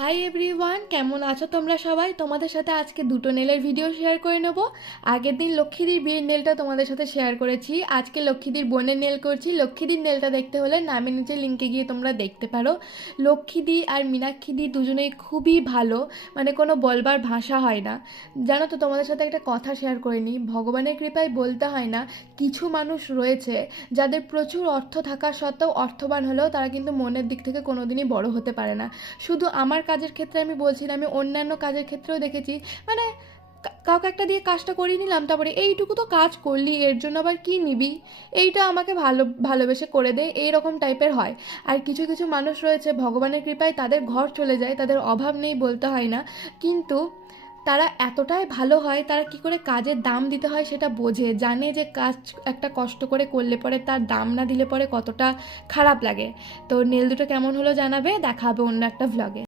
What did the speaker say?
Hi everyone, কেমন আছো তোমরা সবাই? তোমাদের সাথে আজকে দুটো নেলের ভিডিও শেয়ার করে নেব। আগের দিন লক্ষ্মীদির বিয়ের নেলটা তোমাদের সাথে শেয়ার করেছি, আজকে লক্ষ্মীদির বোনের নেল করছি। লক্ষ্মীদির নেলটা দেখতে হলে নামের নিচে লিঙ্কে গিয়ে তোমরা দেখতে পারো। লক্ষ্মীদি আর মীনাক্ষীদি দুজনেই খুবই ভালো, মানে কোনো বলবার ভাষা হয় না। জানো তো, তোমাদের সাথে একটা কথা শেয়ার করে নিই। ভগবানের কৃপায় বলতে হয় না, কিছু মানুষ রয়েছে যাদের প্রচুর অর্থ থাকা সত্ত্বেও, অর্থবান হলেও তারা কিন্তু মনের দিক থেকে কোনোদিনই বড় হতে পারে না। শুধু আমার কাজের ক্ষেত্রে আমি বলছি না, আমি অন্যান্য কাজের ক্ষেত্রেও দেখেছি। মানে কাউকে একটা দিয়ে কাজটা করিয়ে নিলাম, তারপরে এইটুকু তো কাজ করলি, এর জন্য আবার কি নিবি, এইটা আমাকে ভালোবেসে করে দে, এইরকম টাইপের হয়। আর কিছু কিছু মানুষ রয়েছে, ভগবানের কৃপায় তাদের ঘর চলে যায়, তাদের অভাব নেই বলতে হয় না, কিন্তু তারা এতটাই ভালো হয়, তারা কি করে কাজের দাম দিতে হয় সেটা বোঝে, জানে যে কাজ একটা কষ্ট করে করলে পরে তার দাম না দিলে পরে কতটা খারাপ লাগে। তো নেল দুটো কেমন হলো জানাবে, দেখা হবে অন্য একটা ভ্লগে।